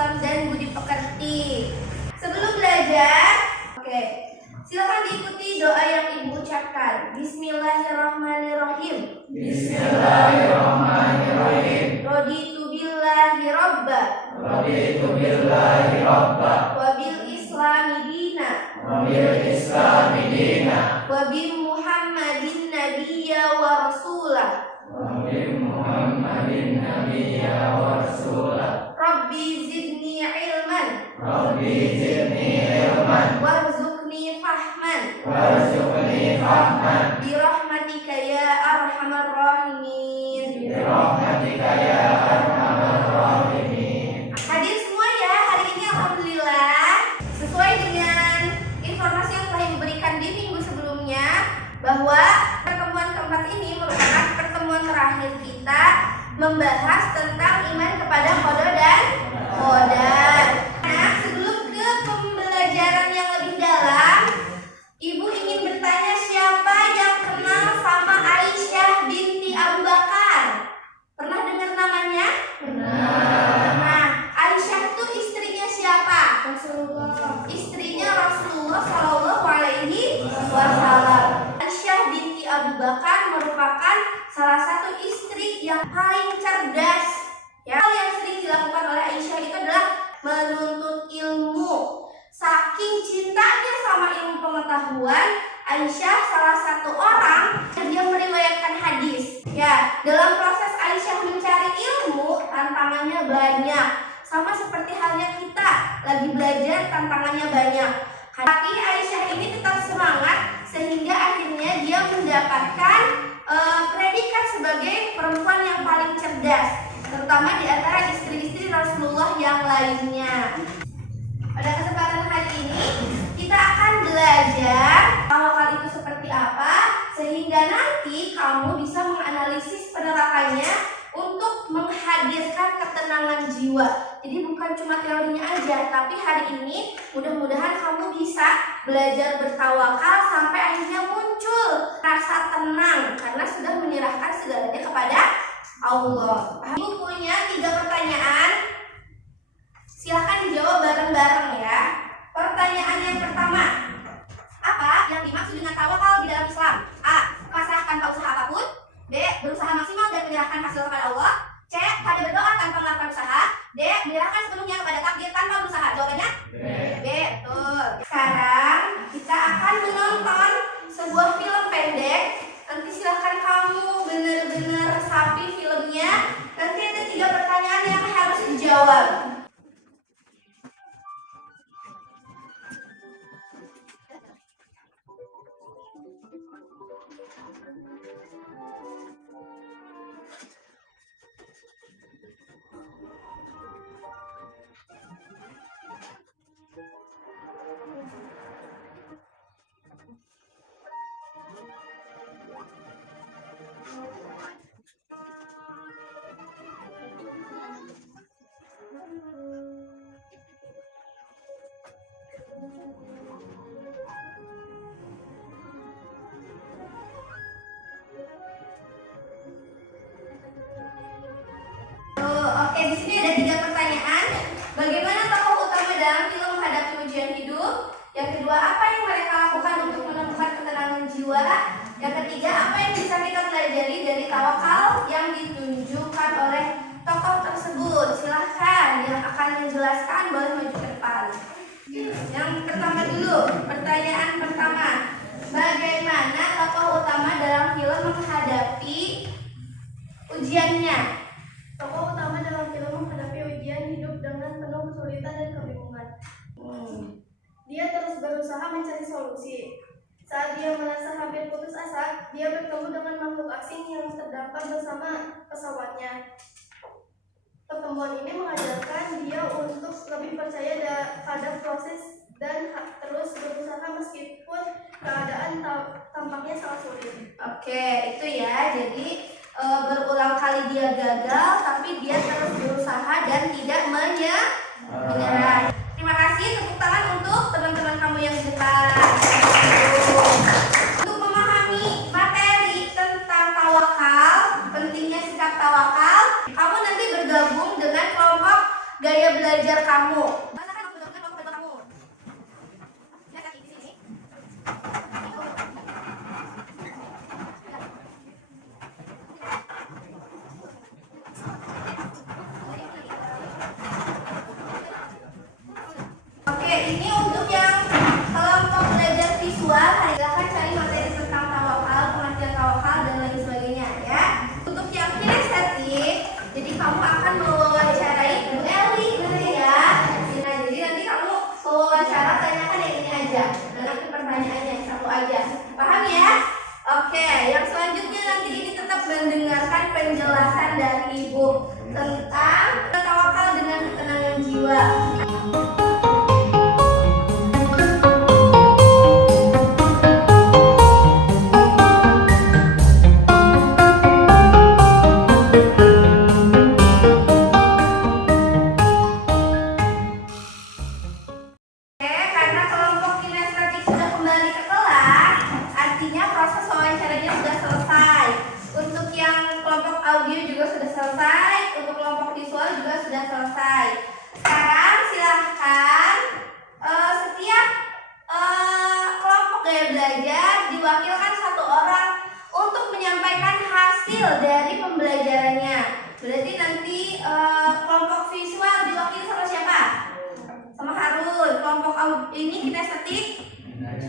Islam dan budi pekerti. Sebelum belajar, silakan diikuti doa yang Ibu ucapkan. Bismillahirrahmanirrahim. Bismillahirrahmanirrahim. Raditu billahi robba. Raditu billahi robba. Wabil islami dina. Wabil islami dina. Wabil muhammadin nabiyya wa rasulah. Wabil muhammadin nabiyya wa rasulah. Rabbi zidni ilman. Rabbi zidni ilman. Warzuqni fahman. Warzuqni fahman. Birahmatika ya arhamar rahimin. Birahmatika ya arhamar rahimin. Hadir semua ya hari ini, alhamdulillah. Sesuai dengan informasi yang telah diberikan di minggu sebelumnya, bahwa pertemuan keempat ini merupakan pertemuan terakhir kita membahas tentang iman kepada qada dan qadar. Nah, sebelum ke pembelajaran yang lebih dalam, Ibu ingin bertanya, siapa yang kenal sama Aisyah binti Abu Bakar? Pernah dengar namanya? Nah, Aisyah itu istrinya siapa? Rasulullah. Istrinya Rasulullah Shallallahu Alaihi Wasallam. Aisyah binti Abu Bakar merupakan salah satu istri yang paling cerdas. Ya, hal yang sering dilakukan oleh Aisyah itu adalah menuntut ilmu. Saking cintanya sama ilmu pengetahuan, Aisyah salah satu orang yang meriwayatkan hadis. Ya, dalam proses Aisyah mencari ilmu, tantangannya banyak. Sama seperti halnya kita lagi belajar, tantangannya banyak. Tapi Aisyah ini tetap semangat sehingga akhirnya dia mendapatkan predikat sebagai perempuan yang paling cerdas, terutama di antara istri-istri Rasulullah yang lainnya. Pada kesempatan hari ini kita akan belajar tawakal itu seperti apa, sehingga nanti kamu bisa menganalisis penerapannya untuk menghadirkan ketenangan jiwa. Jadi bukan cuma teorinya aja, tapi hari ini mudah-mudahan kamu bisa belajar bertawakal sampai akhirnya muncul rasa tenang karena sudah menyerahkan segalanya kepada Allah. Ibu punya 3 pertanyaan. Silahkan dijawab bareng-bareng ya. Pertanyaan yang pertama, apa yang dimaksud dengan tawakal di dalam Islam? A. Pasrah tanpa usaha apapun. B. Berusaha maksimal dan menyerahkan hasil kepada Allah. C. Pada berdoa tanpa melakukan usaha. D. Menyerahkan sepenuhnya kepada takdir tanpa berusaha. Jawabannya B. Betul. Sekarang kita akan menonton sebuah film pendek. Nanti silahkan kamu benar-benar resapi filmnya. Nanti ada 3 pertanyaan yang harus dijawab. Oke, di sini ada 3 pertanyaan. Bagaimana tokoh utama dalam film menghadapi ujian hidup? Yang kedua, apa yang mereka lakukan untuk menemukan ketenangan jiwa? Yang ketiga, apa yang bisa kita pelajari dari tawakal yang ditunjukkan oleh tokoh tersebut? Silahkan yang akan menjelaskan boleh maju ke depan. Yang pertama dulu, pertanyaan pertama. Bagaimana tokoh utama dalam film menghadapi ujiannya? Tokoh utama dalam film menghadapi ujian hidup dengan penuh kesulitan dan kebingungan. Dia terus berusaha mencari solusi. Saat dia merasa hampir putus asa, dia bertemu dengan makhluk asing yang terdampar bersama pesawatnya. Pertemuan ini mengajarkan dia untuk lebih percaya pada proses dan terus berusaha meskipun keadaan tampaknya sangat sulit. Oke, itu ya. Jadi berulang kali dia gagal, tapi dia terus berusaha dan tidak menyerah. Terima kasih, tepuk tangan untuk teman-teman kamu yang di depan. Untuk memahami materi tentang tawakal, pentingnya sikap tawakal, kamu nanti bergabung dengan kelompok gaya belajar belajar kamu. Oke, ini untuk yang kelompok belajar visual, silakan cari materi tentang tawakal, pengertian tawakal dan lain sebagainya ya. Untuk yang kinestetik, jadi kamu akan mewawancarai Bu Eli, benar ya? Nah, jadi nanti kamu wawancara tanyakan yang ini aja. Nanti pertanyaannya yang satu aja. Paham ya? Oke, yang selanjutnya nanti ini tetap mendengarkan penjelasan dari Ibu tentang tawakal dengan ketenangan jiwa. Karena kelompok kinestetik sudah kembali ke kelas, artinya proses wawancaranya sudah selesai. Untuk yang kelompok audio juga sudah selesai, untuk kelompok visual juga sudah selesai. Sekarang silahkan setiap kelompok gaya belajar diwakilkan satu orang untuk menyampaikan hasil dari pembelajarannya. Berarti nanti kelompok visual diwakili sama siapa? Sama Harun. Kelompok ini kinestetik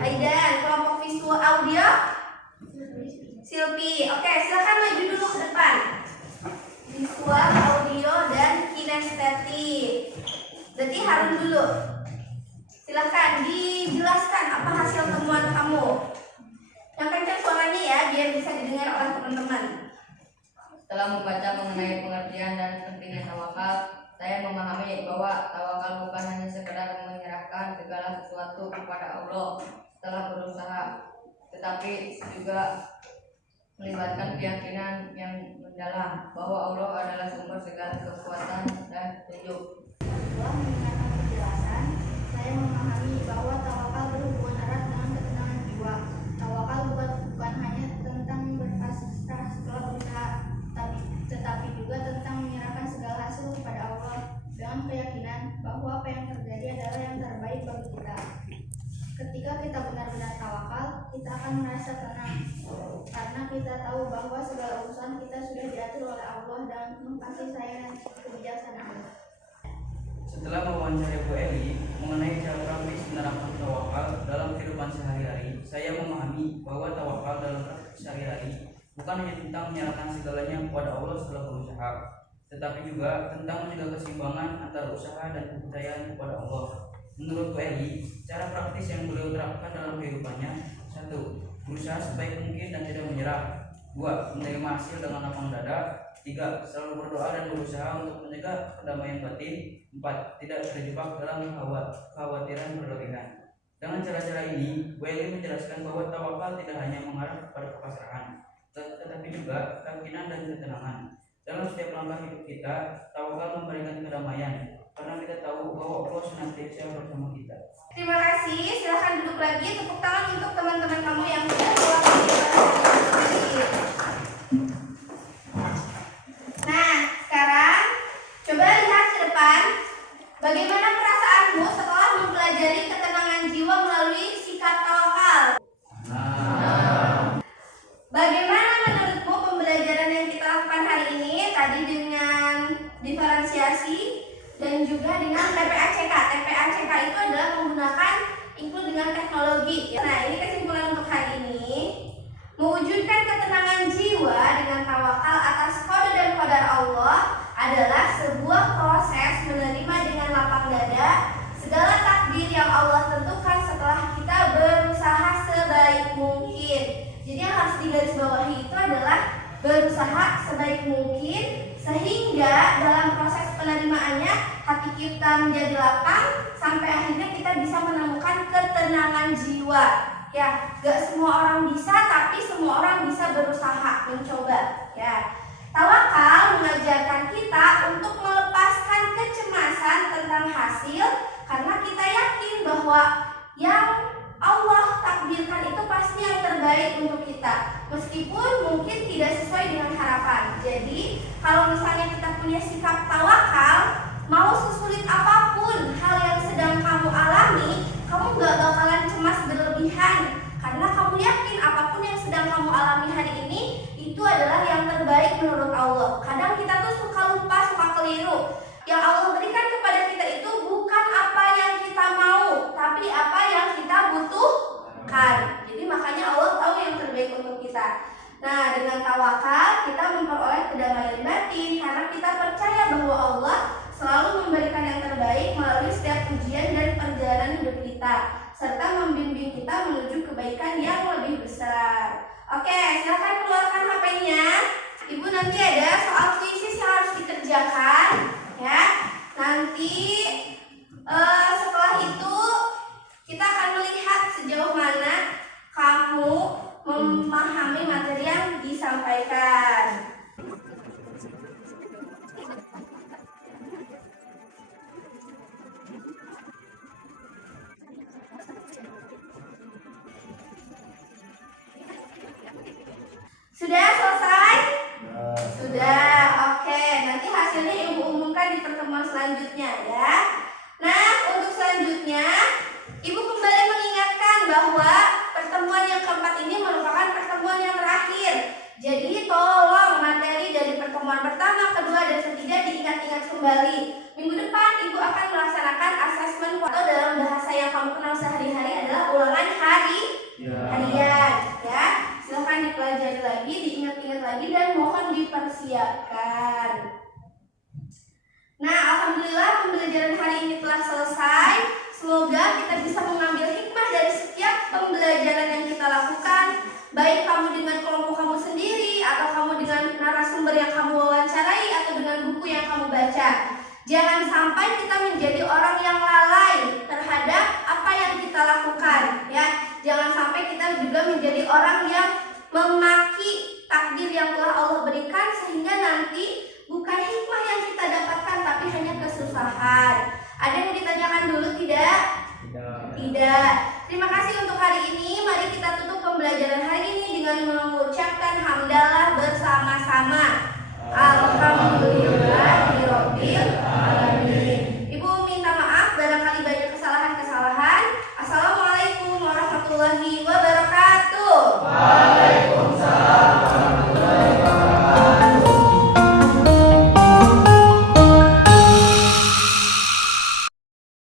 Aidan. Kelompok visual audio Silpi. Oke, silakan maju dulu ke depan. Visual, audio, dan kinestetik. Berarti Harun dulu. Silakan dijelaskan apa hasil temuan kamu. Yang kencang suaranya ya, biar bisa didengar oleh teman-teman. Setelah membaca mengenai pengertian dan pentingnya tawakal, saya memahami bahwa tawakal bukan hanya sekedar menyerahkan segala sesuatu kepada Allah setelah berusaha, tetapi juga melibatkan keyakinan yang mendalam bahwa Allah adalah sumber segala kekuatan dan petunjuk. Setelah mendengarkan penjelasan, saya memahami bahwa tawakal berhubungan erat dengan ketenangan jiwa. Tawakal bukan hanya tentang berpasrah setelah berusaha, tetapi juga tentang menyerahkan segala hasil kepada Allah dengan keyakinan bahwa apa yang terjadi adalah yang terbaik bagi kita. Ketika kita benar-benar tawakal, kita akan merasa tenang karena kita tahu bahwa segala urusan kita sudah diatur oleh Allah dan kasih sayang dan kebijaksanaan. Setelah mewawancarai Bu Eli mengenai cara praktis menerapkan tawakal dalam kehidupan sehari-hari, saya memahami bahwa tawakal dalam praktik sehari-hari bukan hanya tentang menyerahkan segalanya kepada Allah setelah berusaha, tetapi juga tentang menjaga keseimbangan antara usaha dan kepercayaan kepada Allah. Menurut Bu Eli, cara praktis yang beliau terapkan dalam kehidupannya: 1. Berusaha sebaik mungkin dan tidak menyerah. 2. Menerima hasil dengan lapang dada. 3. Selalu berdoa dan berusaha untuk menjaga kedamaian batin. 4. Tidak terjebak dalam kekhawatiran berlebihan. Dengan cara-cara ini, Bu Eli menjelaskan bahwa tawakal tidak hanya mengarah kepada kepasrahan, tetapi juga keyakinan dan ketenangan. Dalam setiap langkah hidup kita, tawakal memberikan kedamaian, karena kita tahu bahwa Allah senantiasa bersama kita. Terima kasih. Silahkan duduk lagi. Tepuk tangan untuk teman-teman kamu yang sudah keluar dari kelas. Nah, sekarang coba lihat ke depan. Bagaimana perasaanmu setelah mempelajari ketenangan jiwa melalui sikap tawakal? Bagaimana menurutmu pembelajaran yang kita lakukan hari ini tadi dengan diferensiasi dan juga dengan TPACK? TPACK itu adalah menggunakan include dengan teknologi. Nah, ini kesimpulan untuk hari ini. Mewujudkan ketenangan jiwa dengan tawakal atas qada dan qadar Allah adalah sebuah proses menerima dengan lapang dada segala takdir yang Allah tentukan setelah kita berusaha sebaik mungkin. Jadi yang harus digarisbawahi itu adalah berusaha sebaik mungkin sehingga dalam proses penerimaannya hati kita menjadi lapang sampai akhirnya kita bisa menemukan ketenangan jiwa. Ya, gak semua orang bisa, tapi semua orang bisa berusaha mencoba. Ya, tawakal mengajarkan kita untuk melepaskan kecemasan tentang hasil karena kita yakin bahwa yang Allah takdirkan itu pasti yang terbaik untuk kita, meskipun mungkin tidak sesuai dengan harapan. Jadi, kalau misalnya kita punya sikap tawakal, mau sesulit apa kamu alami hari ini itu adalah yang terbaik menurut Allah. Kadang kita tuh suka lupa, suka keliru. Yang Allah berikan kepada kita itu bukan apa yang kita mau, tapi apa yang kita butuhkan. Jadi makanya Allah tahu yang terbaik untuk kita. Nah, dengan tawakal kita memperoleh kedamaian batin karena kita percaya bahwa Allah selalu memberikan yang terbaik melalui setiap ujian dan perjalanan hidup kita, serta membimbing kita menuju kebaikan yang lebih besar. Oke, silakan keluarkan HP-nya. Ibu nanti ada soal kuisis yang harus dikerjakan, ya. Nanti setelah itu kita akan melihat sejauh mana kamu memahami materi yang disampaikan. Sudah selesai? Sudah, oke. Nanti hasilnya Ibu umumkan di pertemuan selanjutnya ya. Nah, untuk selanjutnya Ibu kembali mengingatkan bahwa pertemuan yang keempat ini merupakan pertemuan yang terakhir. Jadi tolong materi dari pertemuan pertama, kedua, dan ketiga diingat-ingat kembali. Minggu depan Ibu akan melaksanakan asesmen foto dalam bahasa yang kamu kenal sehari-hari adalah ulangan harian ya. Silahkan dipelajari lagi, diingat-ingat lagi, dan mohon dipersiapkan. Nah, alhamdulillah pembelajaran hari ini telah selesai. Semoga kita bisa mengambil hikmah dari setiap pembelajaran yang kita lakukan, baik kamu dengan kelompok kamu sendiri, atau kamu dengan narasumber yang kamu wawancarai, atau dengan buku yang kamu baca. Jangan sampai kita